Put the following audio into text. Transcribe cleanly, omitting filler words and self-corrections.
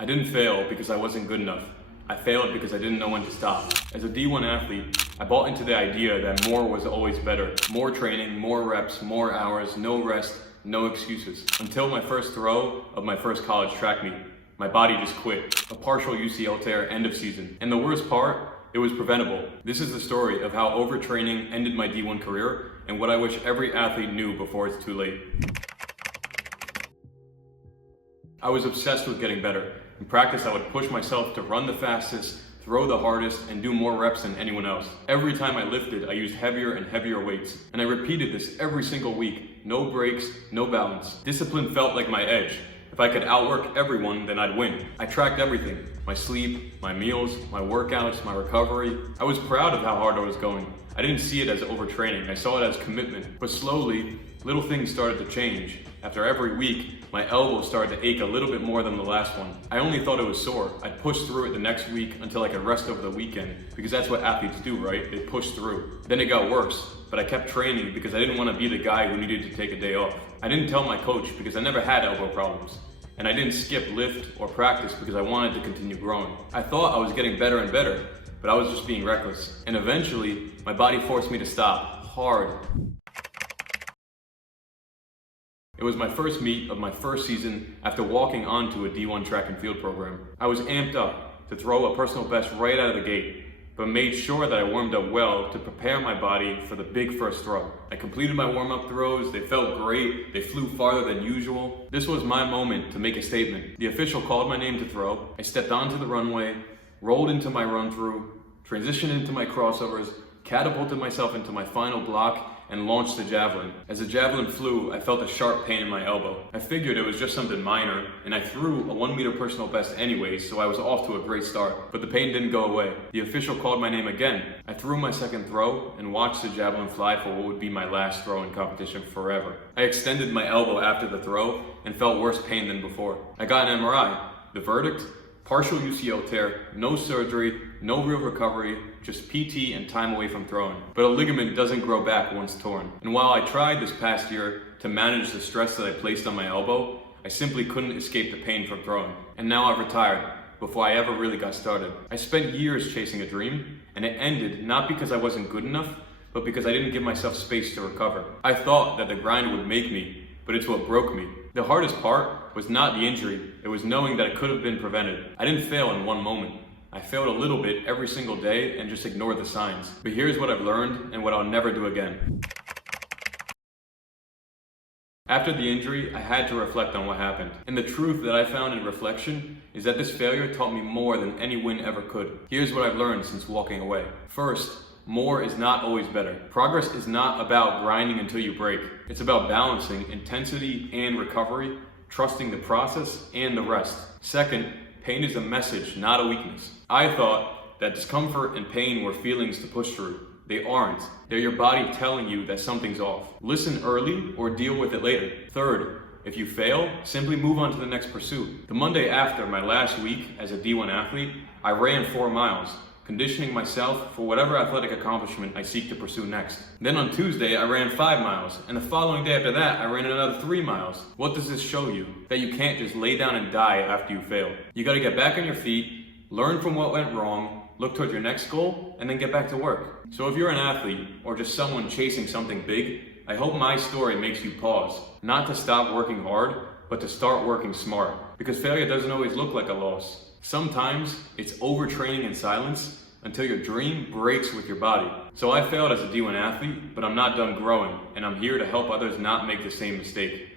I didn't fail because I wasn't good enough. I failed because I didn't know when to stop. As a D1 athlete, I bought into the idea that more was always better. More training, more reps, more hours, no rest, no excuses. Until my first throw of my first college track meet. My body just quit. A partial UCL tear, end of season. And the worst part, it was preventable. This is the story of how overtraining ended my D1 career and what I wish every athlete knew before it's too late. I was obsessed with getting better. In practice, I would push myself to run the fastest, throw the hardest, and do more reps than anyone else. Every time I lifted, I used heavier and heavier weights. And I repeated this every single week. No breaks, no balance. Discipline felt like my edge. If I could outwork everyone, then I'd win. I tracked everything. My sleep, my meals, my workouts, my recovery. I was proud of how hard I was going. I didn't see it as overtraining. I saw it as commitment. But slowly, little things started to change. After every week, my elbow started to ache a little bit more than the last one. I only thought it was sore. I'd push through it the next week until I could rest over the weekend, because that's what athletes do, right? They push through. Then it got worse, but I kept training because I didn't want to be the guy who needed to take a day off. I didn't tell my coach because I never had elbow problems. And I didn't skip lift or practice because I wanted to continue growing. I thought I was getting better and better, but I was just being reckless. And eventually, my body forced me to stop, hard. It was my first meet of my first season after walking onto a D1 track and field program. I was amped up to throw a personal best right out of the gate, but made sure that I warmed up well to prepare my body for the big first throw. I completed my warm-up throws, they felt great, they flew farther than usual. This was my moment to make a statement. The official called my name to throw, I stepped onto the runway, rolled into my run-through, transitioned into my crossovers, catapulted myself into my final block, and launched the javelin. As the javelin flew, I felt a sharp pain in my elbow. I figured it was just something minor, and I threw a 1 meter personal best anyways, so I was off to a great start. But the pain didn't go away. The official called my name again. I threw my second throw and watched the javelin fly for what would be my last throw in competition forever. I extended my elbow after the throw and felt worse pain than before. I got an MRI. The verdict? Partial UCL tear, no surgery, no real recovery, just PT and time away from throwing. But a ligament doesn't grow back once torn. And while I tried this past year to manage the stress that I placed on my elbow, I simply couldn't escape the pain from throwing. And now I've retired, before I ever really got started. I spent years chasing a dream, and it ended not because I wasn't good enough, but because I didn't give myself space to recover. I thought that the grind would make me, but it's what broke me. The hardest part was not the injury, it was knowing that it could have been prevented. I didn't fail in one moment. I failed a little bit every single day and just ignored the signs. But here's what I've learned and what I'll never do again. After the injury, I had to reflect on what happened. And the truth that I found in reflection is that this failure taught me more than any win ever could. Here's what I've learned since walking away. First, more is not always better. Progress is not about grinding until you break. It's about balancing intensity and recovery, trusting the process and the rest. Second, pain is a message, not a weakness. I thought that discomfort and pain were feelings to push through. They aren't. They're your body telling you that something's off. Listen early or deal with it later. Third, if you fail, simply move on to the next pursuit. The Monday after my last week as a D1 athlete, I ran 4 miles, conditioning myself for whatever athletic accomplishment I seek to pursue next. Then on Tuesday, I ran 5 miles, and the following day after that, I ran another 3 miles. What does this show you? That you can't just lay down and die after you fail. You gotta get back on your feet, learn from what went wrong, look towards your next goal, and then get back to work. So if you're an athlete, or just someone chasing something big, I hope my story makes you pause. Not to stop working hard, but to start working smart. Because failure doesn't always look like a loss. Sometimes it's overtraining in silence until your dream breaks with your body. So I failed as a D1 athlete, but I'm not done growing, and I'm here to help others not make the same mistake.